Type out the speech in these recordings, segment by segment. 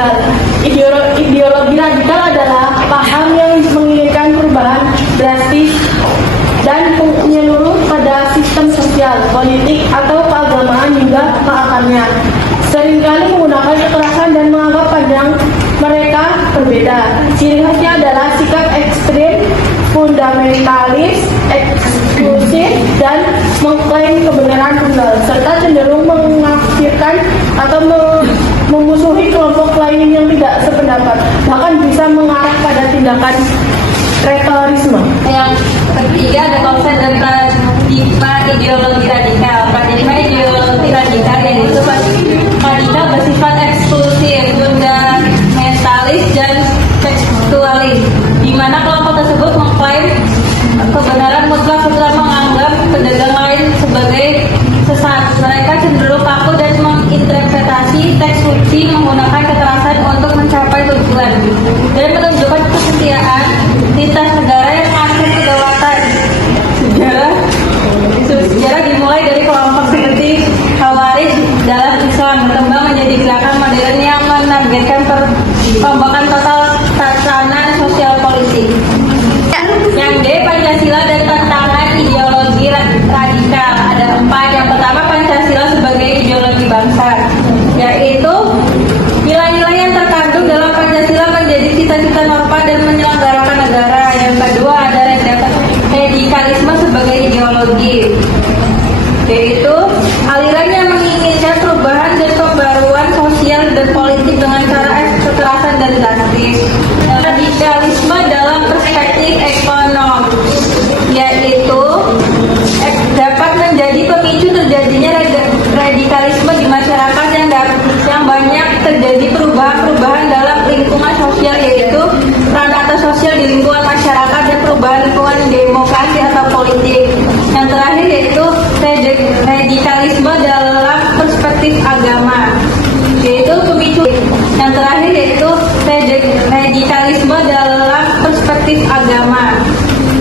radikal. Ideologi radikal adalah paham yang menginginkan perubahan drastis dan menyeluruh pada sistem sosial, politik, atau keagamaan hingga ke akarnya. Seringkali menggunakan kekerasan dan menganggap pandang mereka berbeda. Ciri khasnya adalah sikap ekstrim, fundamentalis, eksklusif, dan mengklaim kebenaran tunggal, serta cenderung mengafirkan atau memusuhi kelompok lain yang tidak sependapat, bahkan bisa mengarah pada tindakan terorisme. Yang ketiga ada konsep dan paradigma ideologi radikal. Paradigma ideologi radikal yaitu radikal bersifat eksklusif, fundamentalis, dan tekstualis, di mana kelompok tersebut mengklaim kebenaran mutlak setelah menganggap pedagang lain sebagai sesat. Mereka cenderung kaku dan menginterpretasi teks suci menggunakan kekerasan untuk mencapai tujuan dan menunjukkan kesetiaan lintas negara yang mengatur kedaulatan. Sejarah dimulai dari kelompok seperti Khawarij dalam Islam berkembang menjadi gerakan modern yang menargetkan perombakan total tatanan sosial politik. Yang D, Pancasila dan tantangan ideologi radikal. Ada 4. Yang pertama, Pancasila sebagai ideologi bangsa, yaitu nilai-nilai yang terkandung dalam Pancasila menjadi cita-cita norma dan menyelenggarakan negara. Yang kedua, ada radikalisme sebagai ideologi, yaitu aliran yang menginginkan perubahan dan pembaruan sosial dan politik dengan cara kekerasan dan drastis. Radikalisme dalam perspektif ekonomi, yaitu dapat menjadi pemicu terjadinya radikalisme di masyarakat yang banyak terjadi perubahan-perubahan dalam lingkungan sosial, yaitu peran atas sosial di lingkungan masyarakat dan perubahan lingkungan demokrasi atau politik. Yang terakhir yaitu radikalisme dalam perspektif agama, yaitu pemicu. Yang terakhir yaitu radikalisme dalam perspektif agama,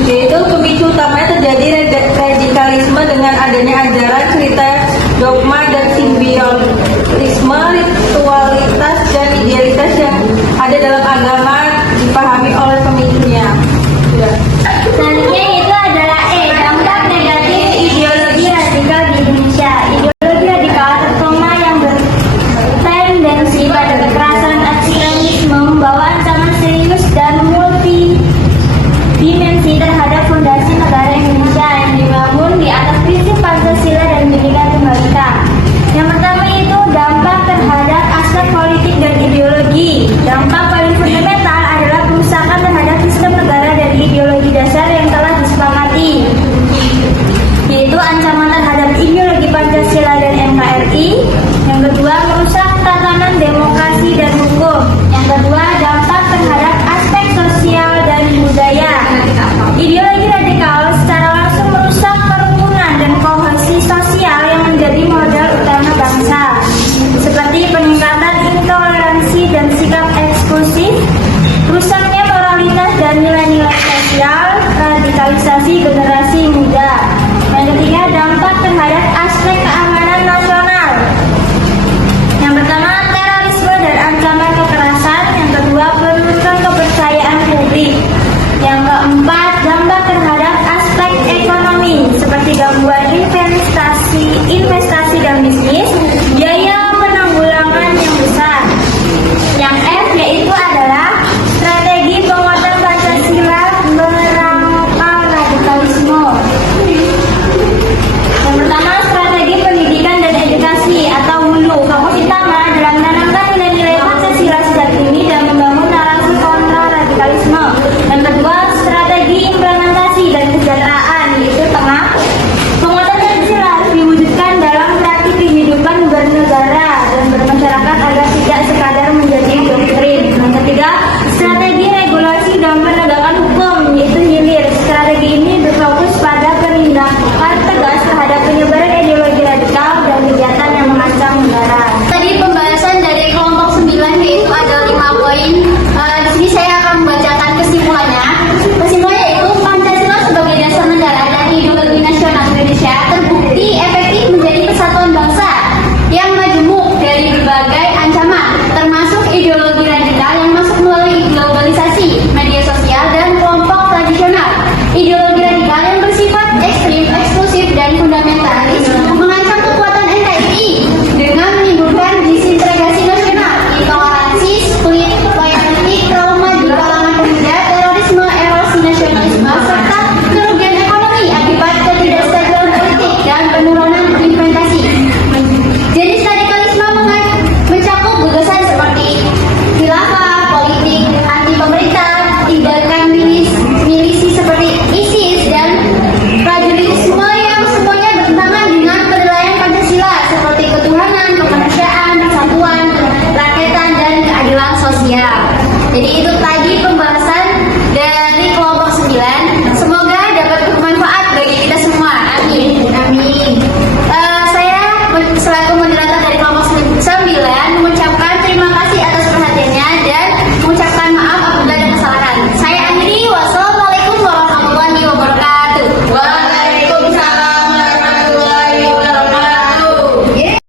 yaitu pemicu utamanya terjadi radikalisme dengan adanya ajaran, cerita, dogma, dan simbiolisme, ritualitas, dan idealitas yang ada dalam agama dipahami oleh pemicunya. Selanjutnya itu adalah E, dampak negatif ideologi radikal di Indonesia. Ideologi radikal terutama yang bertendensi pada kekerasan, ekstremisme, membawa ancaman serius dan multidimensi terhadap fondasi negara Indonesia yang dibangun di atas prinsip Pancasila dan Bhinneka Tunggal Ika. Yang pertama itu dampak terhadap aspek politik dan ideologi. Dampak paling fundamental adalah kerusakan terhadap sistem negara dan ideologi dasar yang telah disepakati, yaitu ancaman terhadap ideologi Pancasila dan NKRI. Yang kedua, merusak tatanan demokrasi dan